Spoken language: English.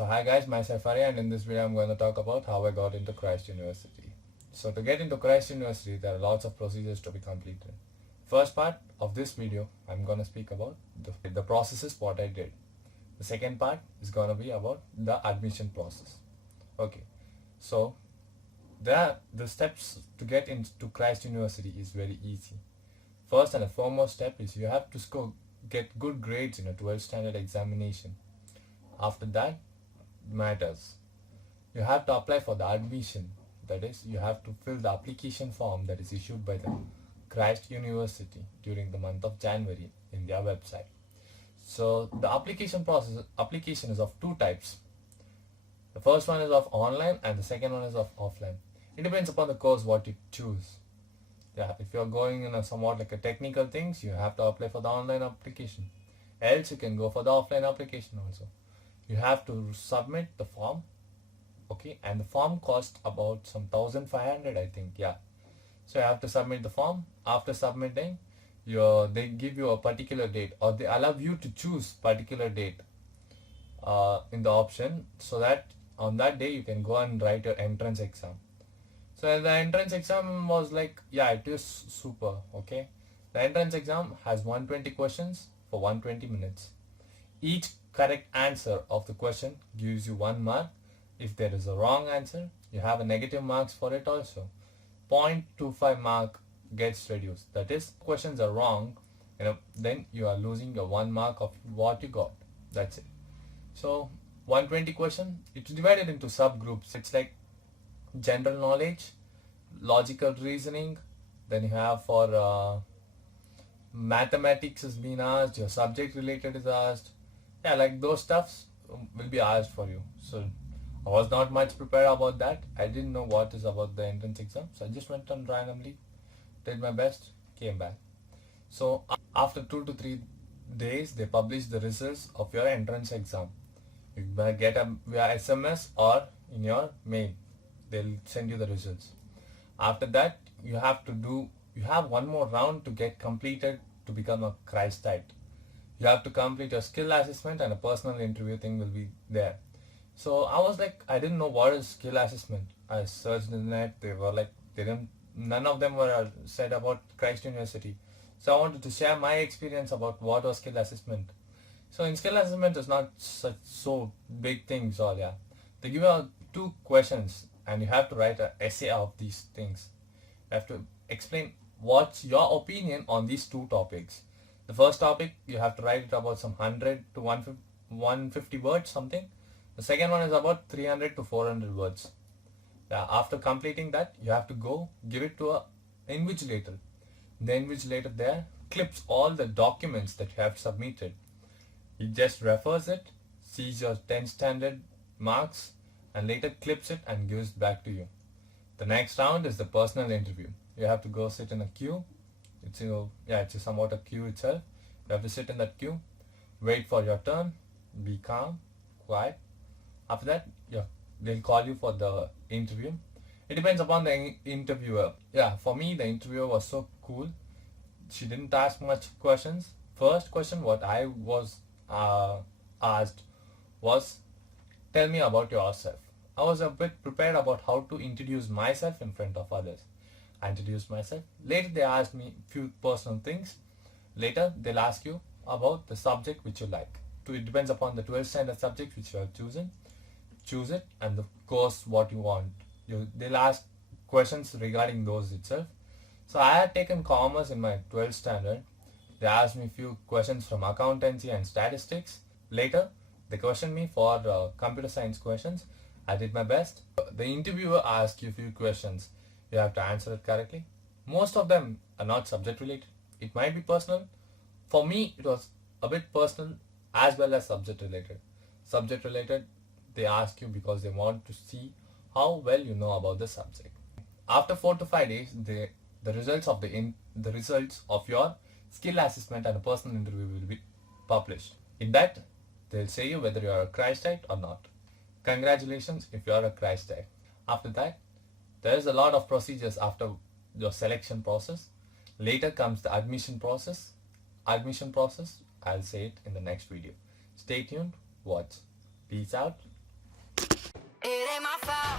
So hi guys, myself Ari, and in this video I'm going to talk about how I got into Christ University. So to get into Christ University, there are lots of procedures to be completed. First part of this video, I'm going to speak about the processes what I did. The second part is going to be about the admission process. Okay, so the steps to get into Christ University is very easy. First and the foremost step is you have to get good grades in a 12th standard examination. After that matters, you have to apply for the admission. That is, you have to fill the application form that is issued by the Christ University during the month of January in their website. So the application is of two types. The first one is of online and the second one is of offline. It depends upon the course what you choose. Yeah, if you're going in a somewhat like a technical things, you have to apply for the online application. Else you can go for the offline application also. You have to submit the form, okay, and the form costs about some 1,500, I think. Yeah, so you have to submit the form. After submitting, they give you a particular date, or they allow you to choose particular date in the option, so that on that day you can go and write your entrance exam. So the entrance exam was like, yeah, it is super. Okay, the entrance exam has 120 questions for 120 minutes. Each correct answer of the question gives you 1 mark. If there is a wrong answer, you have a negative marks for it also. 0.25 mark gets reduced. That is, questions are wrong, then you are losing your 1 mark of what you got. That's it. So 120 question, it's divided into subgroups. It's like general knowledge, logical reasoning, then you have for mathematics is being asked, your subject related is asked. Yeah, like those stuffs will be asked for you. So I was not much prepared about that. I didn't know what is about the entrance exam, so I just went on randomly, did my best, came back. So after 2 to 3 days, they publish the results of your entrance exam. You get via SMS or in your mail. They'll send you the results. After that, you have one more round to get completed to become a Christite. You have to complete your skill assessment and a personal interview thing will be there. So I was like, I didn't know what is skill assessment. I searched the net. They were like, none of them were said about Christ University. So I wanted to share my experience about what was skill assessment. So in skill assessment, it's not so big things all. Yeah, they give you 2 questions and you have to write an essay of these things. You have to explain what's your opinion on these 2 topics. The first topic, you have to write it about some 100 to 150 words something. The second one is about 300 to 400 words. Yeah, after completing that, you have to go give it to a invigilator. The invigilator there clips all the documents that you have submitted. He just refers it, sees your 10 standard marks, and later clips it and gives it back to you. The next round is the personal interview. You have to go sit in a queue. It's somewhat a queue itself. You have to sit in that queue, wait for your turn, be calm, quiet. After that, they'll call you for the interview. It depends upon the interviewer. Yeah, for me, the interviewer was so cool. She didn't ask much questions. First question what I was asked was, tell me about yourself. I was a bit prepared about how to introduce myself in front of others. I introduced myself. Later they asked me few personal things. Later they'll ask you about the subject which you like. It depends upon the 12th standard subject which you have chosen. Choose it and the course what you want. They'll ask questions regarding those itself. So I had taken commerce in my 12th standard. They asked me few questions from accountancy and statistics. Later they questioned me for computer science questions. I did my best. The interviewer asked you few questions. You have to answer it correctly. Most of them are not subject related. It might be personal. For me, it was a bit personal as well as subject related. Subject related, they ask you because they want to see how well you know about the subject. After 4 to 5 days, the results of your skill assessment and a personal interview will be published. In that, they'll say you whether you are a Christite or not. Congratulations if you are a Christite. After that, there is a lot of procedures after your selection process. Later comes the admission process. I'll say it in the next video. Stay tuned, watch. Peace out. It ain't my fault.